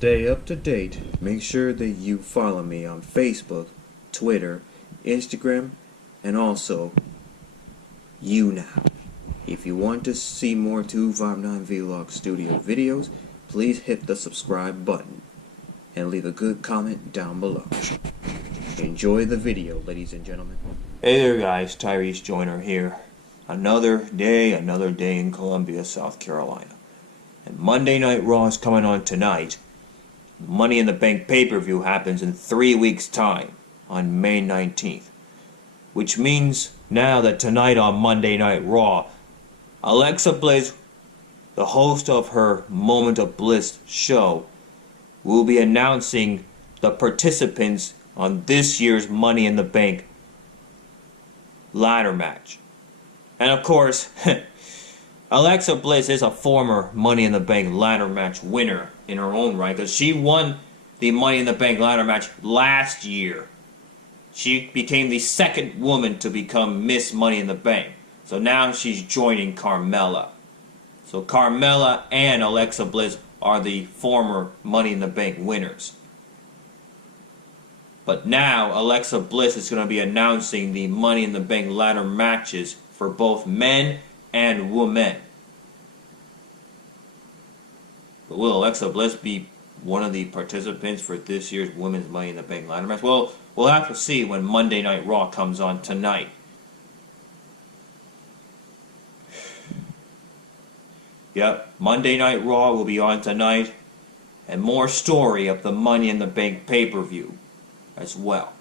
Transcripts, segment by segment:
stay up to date, make sure that you follow me on Facebook, Twitter, Instagram, and also YouNow. If you want to see more 259 Vlog Studio videos, please hit the subscribe button and leave a good comment down below. Enjoy the video, ladies and gentlemen. Hey there guys, Tyrese Joyner here. Another day in Columbia, South Carolina. And Monday Night Raw is coming on tonight. Money in the Bank pay-per-view happens in 3 weeks' time, on May 19th. Which means now that tonight on Monday Night Raw, Alexa Bliss, the host of her Moment of Bliss show, will be announcing the participants on this year's Money in the Bank ladder match. And of course, Alexa Bliss is a former Money in the Bank ladder match winner in her own right, because she won the Money in the Bank ladder match last year. She became the second woman to become Ms Money in the Bank. So now she's joining Carmella. So Carmella and Alexa Bliss are the former Money in the Bank winners. But now Alexa Bliss is going to be announcing the Money in the Bank ladder matches for both men and women. But will Alexa Bliss be one of the participants for this year's Women's Money in the Bank ladder match? Well, we'll have to see when Monday Night Raw comes on tonight. Yep, Monday Night Raw will be on tonight. And more story of the Money in the Bank pay-per-view as well.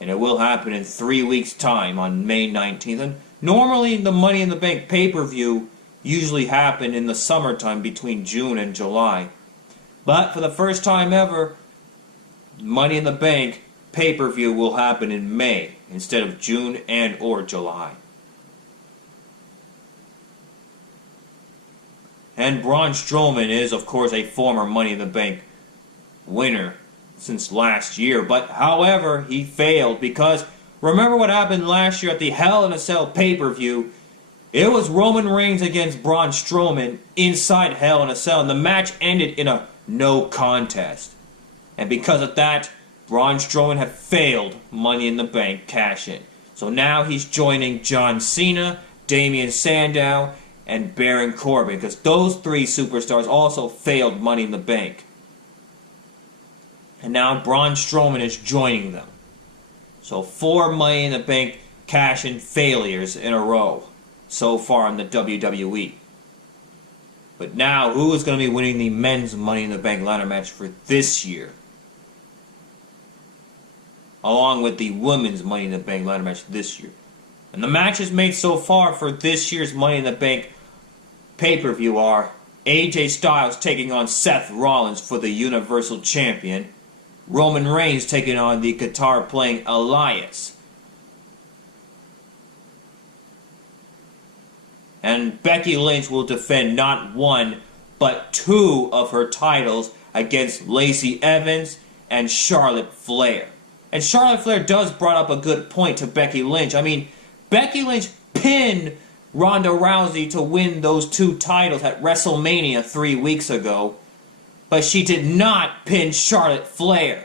And it will happen in 3 weeks' time on May 19th. And normally the Money in the Bank pay-per-view usually happen in the summertime between June and July. But for the first time ever, Money in the Bank pay-per-view will happen in May instead of June and or July. And Braun Strowman is, of course, a former Money in the Bank winner since last year. But, however, he failed because remember what happened last year at the Hell in a Cell pay-per-view? It was Roman Reigns against Braun Strowman inside Hell in a Cell, and the match ended in a no contest. And because of that, Braun Strowman had failed Money in the Bank cash-in. So now he's joining John Cena, Damien Sandow, and Baron Corbin, because those three superstars also failed Money in the Bank. And now Braun Strowman is joining them. So 4 Money in the Bank cash-in failures in a row so far in the WWE. But now, who is going to be winning the men's Money in the Bank ladder match for this year? Along with the women's Money in the Bank ladder match this year. And the matches made so far for this year's Money in the Bank pay-per-view are AJ Styles taking on Seth Rollins for the Universal Champion, Roman Reigns taking on the guitar-playing Elias, and Becky Lynch will defend not 1 but 2 of her titles against Lacey Evans and Charlotte Flair. And Charlotte Flair does bring up a good point to Becky Lynch. I mean, Becky Lynch pinned Ronda Rousey to win those 2 titles at WrestleMania 3 weeks ago, but she did not pin Charlotte Flair.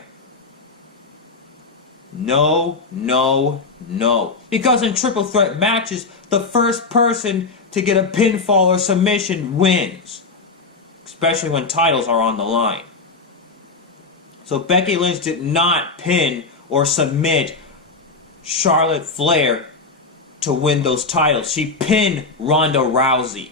No, no, no. Because in triple threat matches, the first person to get a pinfall or submission wins. Especially when titles are on the line. So Becky Lynch did not pin or submit Charlotte Flair to win those titles. She pinned Ronda Rousey.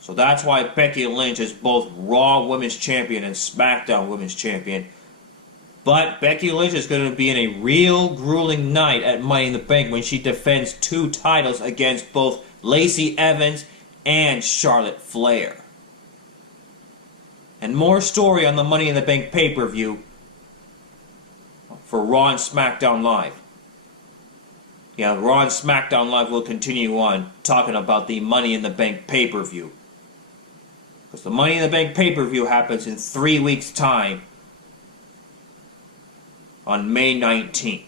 So that's why Becky Lynch is both Raw Women's Champion and SmackDown Women's Champion. But Becky Lynch is going to be in a real grueling night at Money in the Bank when she defends 2 titles against both Lacey Evans and Charlotte Flair. And more story on the Money in the Bank pay-per-view for Raw and SmackDown Live. Yeah, Raw and SmackDown Live will continue on talking about the Money in the Bank pay-per-view. Because the Money in the Bank pay-per-view happens in 3 weeks' time on May 19th.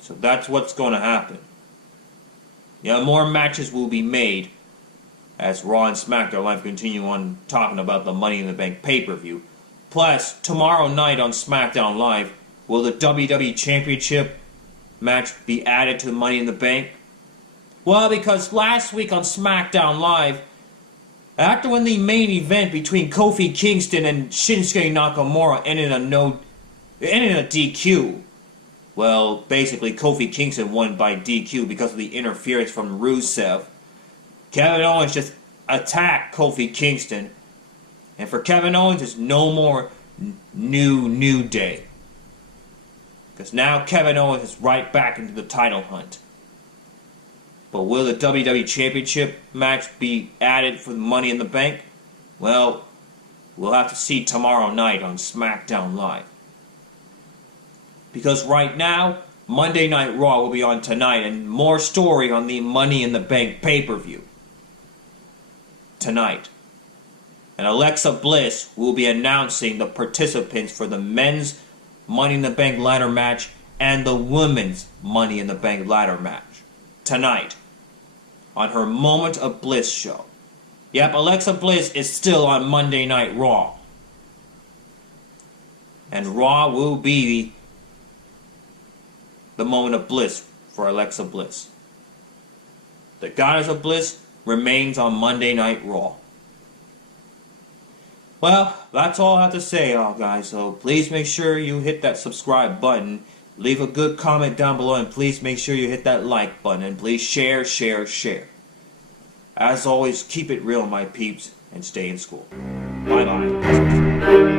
So that's what's going to happen. Yeah, more matches will be made as Raw and SmackDown Live continue on talking about the Money in the Bank pay-per-view. Plus, tomorrow night on SmackDown Live, will the WWE Championship match be added to the Money in the Bank? Well, because last week on SmackDown Live, after when the main event between Kofi Kingston and Shinsuke Nakamura ended in a DQ, well, basically Kofi Kingston won by DQ because of the interference from Rusev. Kevin Owens just attacked Kofi Kingston, and for Kevin Owens, it's no more New Day. Because now Kevin Owens is right back into the title hunt. But will the WWE Championship match be added for the Money in the Bank? Well, we'll have to see tomorrow night on SmackDown Live. Because right now, Monday Night Raw will be on tonight, and more story on the Money in the Bank pay-per-view tonight. And Alexa Bliss will be announcing the participants for the men's Money in the Bank ladder match and the women's Money in the Bank ladder match tonight on her Moment of Bliss show. Yep, Alexa Bliss is still on Monday Night Raw. And Raw will be the Moment of Bliss for Alexa Bliss. The Goddess of Bliss remains on Monday Night Raw. Well, that's all I have to say, guys. So please make sure you hit that subscribe button. Leave a good comment down below, and please make sure you hit that like button. And please share. As always, keep it real, my peeps, and stay in school. Bye-bye.